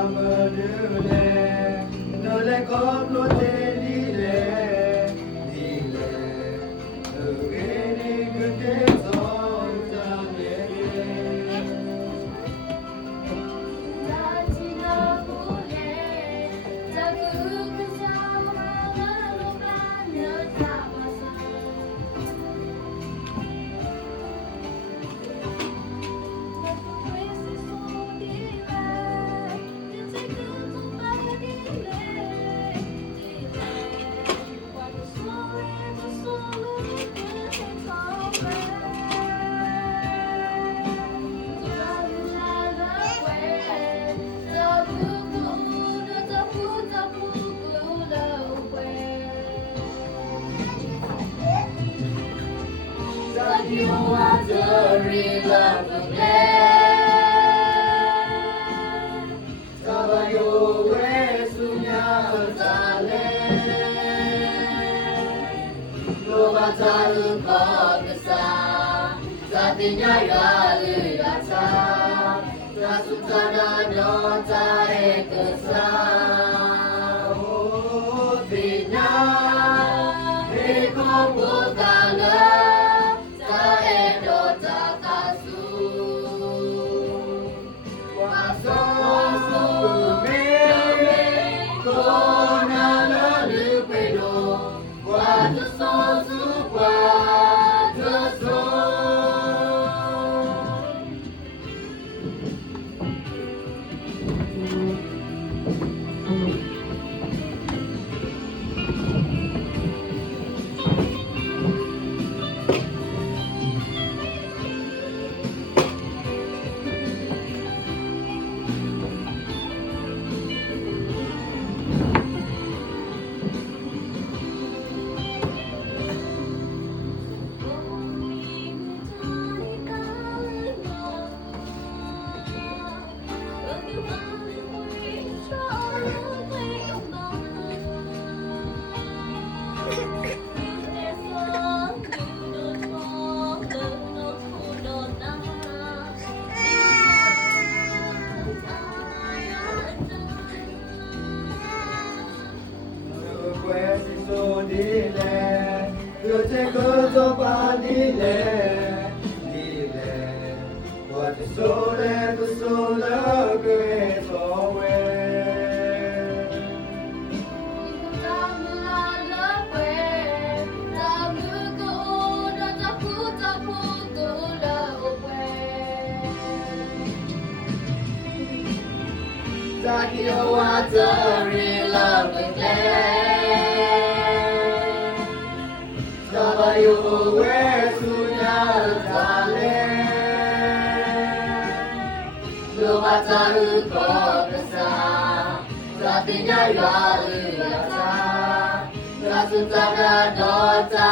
Amadule, no le compro te dile, again good days on You are the real love of land. Sabayo sunya zale. Loba talu kogesa. Satinya galu yata. Rasutana nota ekesa. Tina ekongo kala. Yo te gozo pa dile, what the soul que sowe. Taki no water real love again. Sabayo sunya zale. Loba taru kogesa. Satinya galu yata. Rasutana dota